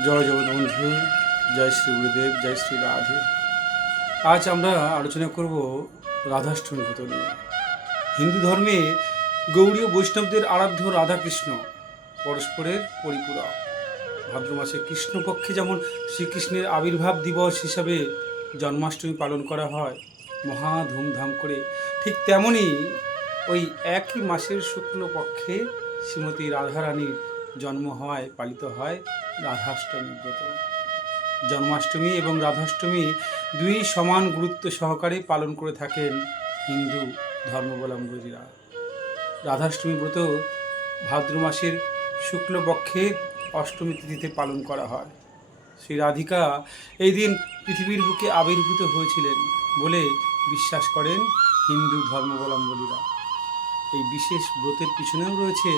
জয় জগৎবন্ধু, জয় শ্রী গুরুদেব, জয় শ্রী রাধে। আজ আমরা আলোচনা করব রাধাষ্টমী ব্রত নিয়ে। হিন্দু ধর্মে গৌড়ীয় বৈষ্ণবদের আরাধ্য রাধাকৃষ্ণ পরস্পরের পরিপূরক। ভাদ্র মাসে কৃষ্ণপক্ষে যেমন শ্রীকৃষ্ণের আবির্ভাব দিবস হিসাবে জন্মাষ্টমী পালন করা হয় মহা ধুমধাম করে, ঠিক তেমনই ওই একই মাসের শুক্লপক্ষে শ্রীমতী রাধারানীর জন্ম হওয়ায় পালিত হয় রাধাষ্টমী ব্রত। জন্মাষ্টমী এবং রাধাষ্টমী দুই সমান গুরুত্ব সহকারে পালন করে থাকেন হিন্দু ধর্মাবলম্বীরা। রাধাষ্টমী ব্রত ভাদ্র মাসের শুক্লপক্ষের অষ্টমী তিথিতে পালন করা হয়। শ্রী রাধিকা এই দিন পৃথিবীর বুকে আবির্ভূত হয়েছিলেন বলে বিশ্বাস করেন হিন্দু ধর্মাবলম্বীরা। এই বিশেষ ব্রতের পিছনেও রয়েছে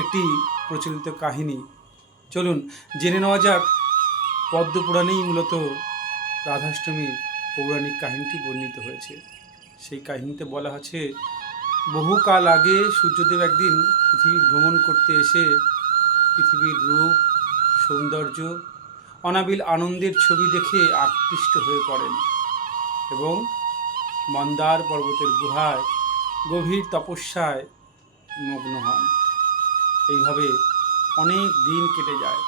একটি প্রচলিত কাহিনী। চলুন জেনে নেওয়া যাক। পদ্মপুরাণেই মূলত রাধাষ্টমীর পৌরাণিক কাহিনীটি বর্ণিত হয়েছে। সেই কাহিনীতে বলা আছে, বহুকাল আগে সূর্যদেব একদিন পৃথিবী ভ্রমণ করতে এসে পৃথিবীর রূপ, সৌন্দর্য, অনাবিল আনন্দের ছবি দেখে আকৃষ্ট হয়ে পড়েন এবং মন্দার পর্বতের গুহায় গভীর তপস্যায় মগ্ন হন। এইভাবে অনেক দিন কেটে যায়।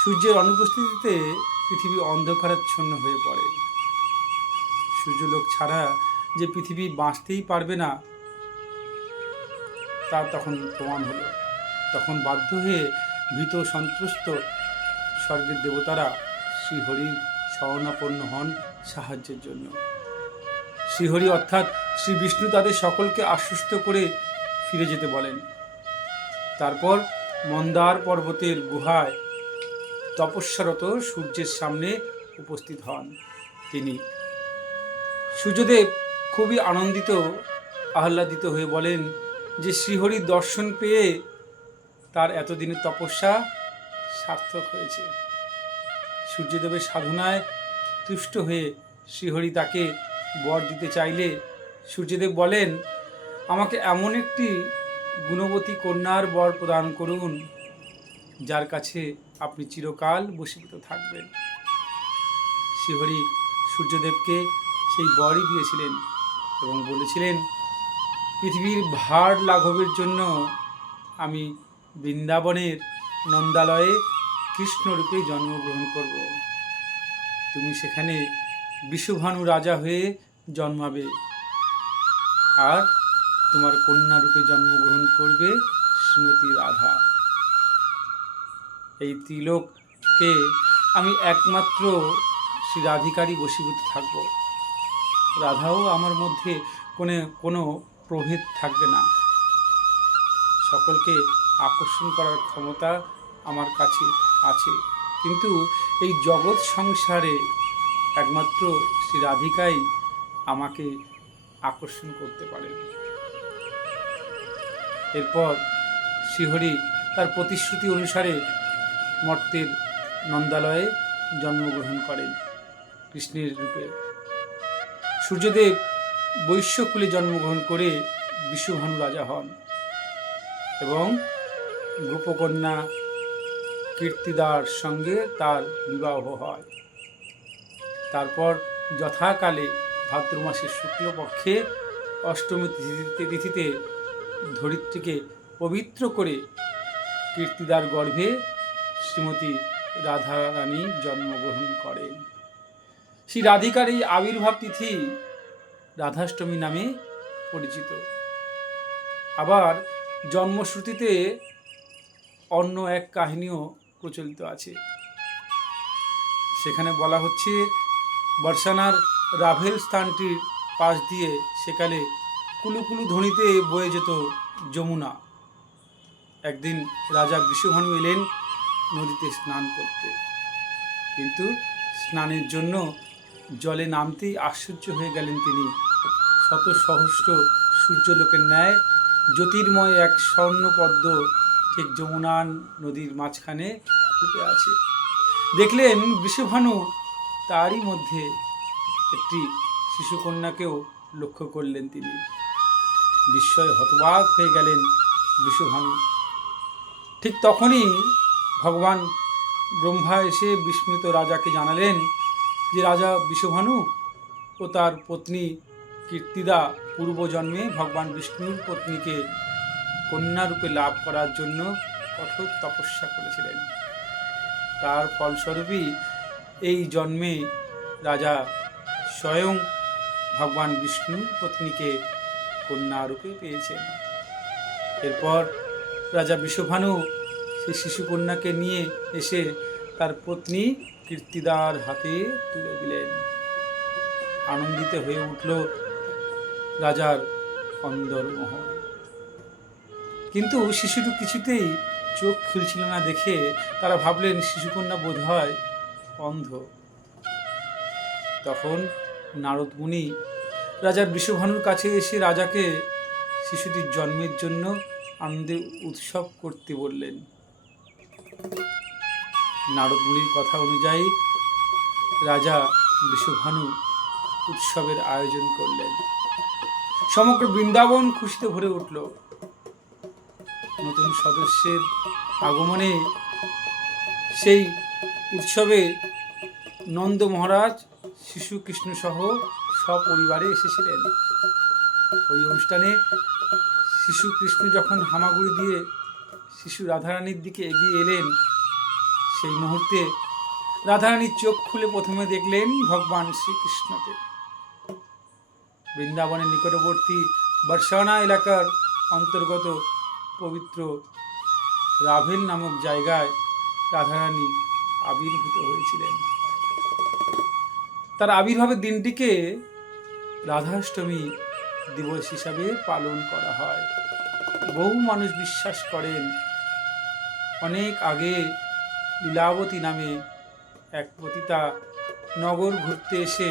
সূর্যের অনুপস্থিতিতে পৃথিবী অন্ধকারাচ্ছন্ন হয়ে পড়ে। সূর্যলোক ছাড়া যে পৃথিবী বাঁচতেই পারবে না তা তখন প্রমাণ হলো। তখন বাধ্য হয়ে ভীত সন্ত্রস্ত স্বর্গের দেবতারা শ্রীহরির শরণাপন্ন হন সাহায্যের জন্য। শ্রীহরি অর্থাৎ শ্রী বিষ্ণু তাদের সকলকে আশ্বস্ত করে ফিরে যেতে বলেন। তারপর মন্দার পর্বতের গুহায় তপস্যারত সূর্যের সামনে উপস্থিত হন তিনি। সূর্যদেব খুবই আনন্দিত, আহ্লাদিত হয়ে বলেন যে শ্রীহরির দর্শন পেয়ে তার এতদিনের তপস্যা সার্থক হয়েছে। সূর্যদেবের সাধনায় তুষ্ট হয়ে শ্রীহরি তাকে বর দিতে চাইলে সূর্যদেব বলেন, আমাকে এমন একটি গুণবতী কন্যার বর প্রদান করুন যার কাছে আপনি চিরকাল বশীভূত থাকবেন। শ্রীহরি সূর্যদেবকে সেই বরই দিয়েছিলেন এবং বলেছিলেন, পৃথিবীর ভার লাঘবের জন্য আমি বৃন্দাবনের নন্দালয়ে কৃষ্ণরূপে জন্মগ্রহণ করব। তুমি সেখানে বিষুভানু রাজা হয়ে জন্মাবে আর তোমার কন্যা রূপে জন্মগ্রহণ করবে শ্রীমতী রাধা। এই ত্রিলোককে আমি একমাত্র শ্রী রাধিকারই বশীভূত থাকব। রাধাও আমার মধ্যে কোনো প্রভেদ থাকবে না। সকলকে আকর্ষণ করার ক্ষমতা আমার কাছে আছে, কিন্তু এই জগৎ সংসারে একমাত্র শ্রী রাধিকাই আমাকে আকর্ষণ করতে পারেন। এরপর শ্রীহরি তার প্রতিশ্রুতি অনুসারে মর্তের নন্দালয়ে জন্মগ্রহণ করেন কৃষ্ণের রূপে। সূর্যদেব বৈশ্যকুলে জন্মগ্রহণ করে বিষুভানু রাজা হন এবং গোপকন্যা কীর্তিদার সঙ্গে তার বিবাহ হয়। তারপর যথাকালে ভাদ্র মাসের শুক্লপক্ষে অষ্টমী তিথিতে ধরিত্রীকে পবিত্র করে কীর্তিদার গর্ভে শ্রীমতী রাধারানী জন্মগ্রহণ করেন। শ্রী রাধিকার এই আবির্ভাব তিথি রাধাষ্টমী নামে পরিচিত। আবার জন্মশ্রুতিতে অন্য এক কাহিনীও প্রচলিত আছে। সেখানে বলা হচ্ছে, বর্ষানার রাভেল স্থানটির পাশ দিয়ে সেকালে কুলুকুলু ধ্বনিতে বয়ে যেত যমুনা। একদিন রাজা বিষুভানু এলেন নদীতে স্নান করতে, কিন্তু স্নানের জন্য জলে নামতেই আশ্চর্য হয়ে গেলেন তিনি। শত সহস্র সূর্যলোকের ন্যায় জ্যোতির্ময় এক স্বর্ণপদ্ম ঠিক যমুনা নদীর মাঝখানে ফুটে আছে। দেখলেন বিষুভানু তারই মধ্যে একটি শিশুকন্যাকেও লক্ষ্য করলেন তিনি। বিস্ময়ে হতবাক হয়ে গেলেন বিষুভানু। ঠিক তখনই ভগবান ব্রহ্মা এসে বিস্মিত রাজাকে জানালেন যে রাজা বিষভানু ও তার পত্নী কীর্তিদা পূর্বজন্মে ভগবান বিষ্ণুর পত্নীকে কন্যারূপে লাভ করার জন্য কঠোর তপস্যা করেছিলেন। তার ফলস্বরূপই এই জন্মে রাজা স্বয়ং ভগবান বিষ্ণুর পত্নীকে কন্যারূপে পেয়েছেন। এরপর রাজা বিষভানু সেই শিশুকন্যাকে নিয়ে এসে তার পত্নী কীর্তিদার হাতে তুলে দিলেন। আনন্দিত হয়ে উঠল রাজার অন্দরমহল। কিন্তু শিশুটি কিছুতেই চোখ খুলছিল না দেখে তারা ভাবলেন শিশুকন্যা বোধ হয় অন্ধ। তখন নারদ মুনি রাজা বিষভানুর কাছে এসে রাজাকে শিশুটির জন্মের জন্য আনন্দের উৎসব করতে বললেন। নারদ মুনির কথা অনুযায়ী রাজা বিষভানু উৎসবের আয়োজন করলেন। সমগ্র বৃন্দাবন খুশিতে ভরে উঠল। নতুন সদস্যের আগমনে সেই উৎসবে নন্দ মহারাজ শিশু কৃষ্ণ সহ সপরিবারে এসেছিলেন। ওই অনুষ্ঠানে শিশু কৃষ্ণ যখন হামাগুড়ি দিয়ে শিশু রাধারানীর দিকে এগিয়ে এলেন, সেই মুহূর্তে রাধারানীর চোখ খুলে প্রথমে দেখলেন ভগবান শ্রীকৃষ্ণকে। বৃন্দাবনের নিকটবর্তী বর্ষানা এলাকার অন্তর্গত পবিত্র রাভেল নামক জায়গায় রাধারানী আবির্ভূত হয়েছিলেন। তার আবির্ভাবের দিনটিকে রাধাষ্টমী দিবস হিসাবে পালন করা হয়। বহু মানুষ বিশ্বাস করেন অনেক আগে লীলাবতী নামে এক পতিতা নগর ঘুরতে এসে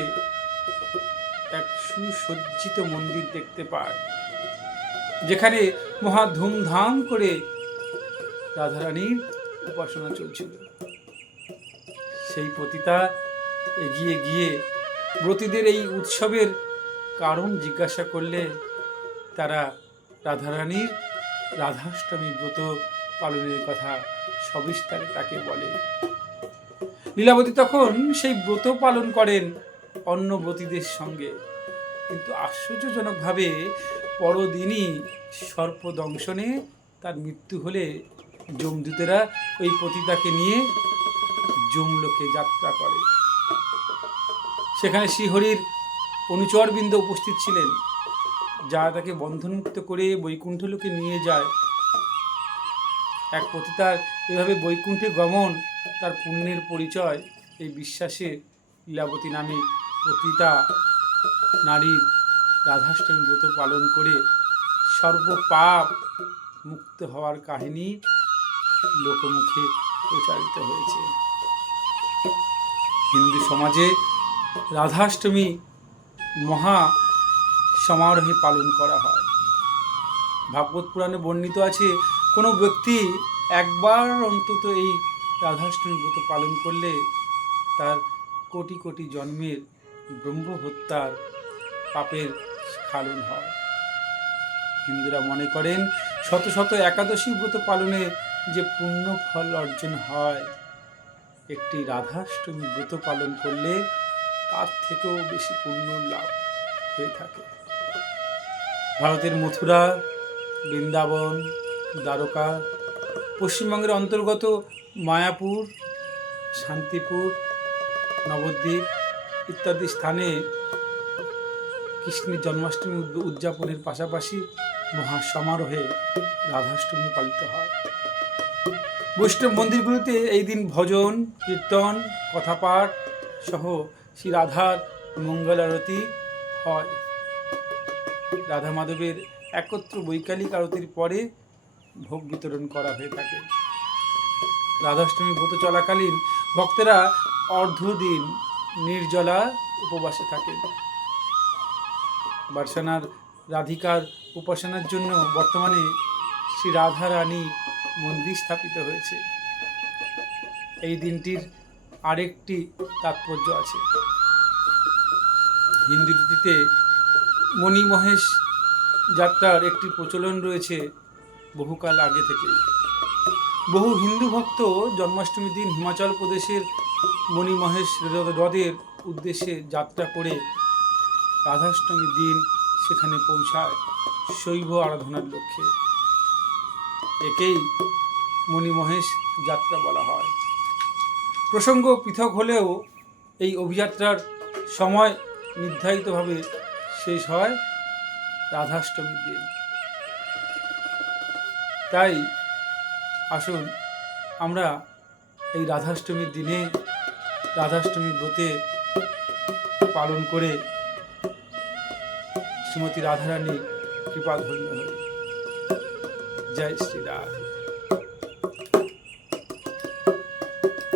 এক সুসজ্জিত মন্দির দেখতে পায়, যেখানে মহা ধুমধাম করে রাধারানীর উপাসনা চলছিল। সেই পতিতা এগিয়ে গিয়ে ব্রতীদের এই উৎসবের কারণ জিজ্ঞাসা করলে তারা রাধারানীর রাধাষ্টমী ব্রত পালনের কথা সবিস্তারে তাকে বলে। লীলাবতী তখন সেই ব্রত পালন করেন অন্য ব্রতীদের সঙ্গে, কিন্তু আশ্চর্যজনকভাবে পরদিনই সর্পদংশনে তার মৃত্যু হলে যমদূতেরা ওই পতিতাকে নিয়ে যমলোকে যাত্রা করে। সেখানে শ্রীহরির অনুচরবৃন্দ উপস্থিত ছিলেন, যারা তাকে বন্ধনমুক্ত করে বৈকুণ্ঠলোকে নিয়ে যায়। এক পতিতার এভাবে বৈকুণ্ঠে গমন তার পুণ্যের পরিচয়, এই বিশ্বাসে লীলাবতী নামে পতিতা নারীর রাধাষ্টমী ব্রত পালন করে সর্বপাপ মুক্ত হওয়ার কাহিনী লোকমুখে প্রচারিত হয়েছে। হিন্দু সমাজে রাধাষ্টমী মহা সমারোহে পালন করা হয়। ভাগবত পুরাণে বর্ণিত আছে, কোনো ব্যক্তি একবার অন্তত এই রাধাষ্টমী ব্রত পালন করলে তার কোটি কোটি জন্মের ব্রহ্ম হত্যার পাপের স্খলন হয়। হিন্দুরা মনে করেন শত শত একাদশী ব্রত পালনে যে পুণ্য ফল অর্জন হয়, একটি রাধাষ্টমী ব্রত পালন করলে তার থেকেও বেশি পুণ্য লাভ হয়ে থাকে। ভারতের মথুরা, বৃন্দাবন, দ্বারকা, পশ্চিমবঙ্গের অন্তর্গত মায়াপুর, শান্তিপুর, নবদ্বীপ ইত্যাদি স্থানে কৃষ্ণের জন্মাষ্টমী উদযাপনের পাশাপাশি মহা সমারোহে রাধাষ্টমী পালিত হয়। বৈষ্ণব মন্দিরগুলিতে এই দিন ভজন, কীর্তন, কথাপাঠ সহ শ্রী রাধার মঙ্গল আরতি হয়। রাধা মাধবের একত্র বৈকালিক আরতির পরে ভোগ বিতরণ করা হয়ে থাকে। রাধাষ্টমী ব্রত চলাকালীন ভক্তেরা অর্ধদিন নির্জলা উপবাসে থাকেন। বার্সানার রাধিকার উপাসনার জন্য বর্তমানে শ্রী রাধা রানী মন্দির স্থাপিত হয়েছে। এই দিনটির আরেকটি তাৎপর্য আছে। হিন্দু রীতিতে মণি মহেশ যাত্রার একটি প্রচলন রয়েছে বহুকাল আগে থেকেই। বহু হিন্দু ভক্ত জন্মাষ্টমীর দিন হিমাচল প্রদেশের মণিমহেশ হ্রদের উদ্দেশ্যে যাত্রা করে রাধাষ্টমীর দিন সেখানে পৌঁছায় শৈব আরাধনার লক্ষ্যে। একেই মণিমহেশ যাত্রা বলা হয়। প্রসঙ্গ পৃথক হলেও এই অভিযাত্রার সময় নির্ধারিতভাবে শেষ হয় রাধাষ্টমীর দিন। তাই আসুন আমরা এই রাধাষ্টমীর দিনে রাধাষ্টমী ব্রতে পালন করে শ্রীমতী রাধারানীর কৃপা ধন্য হই। জয় শ্রী রাধে।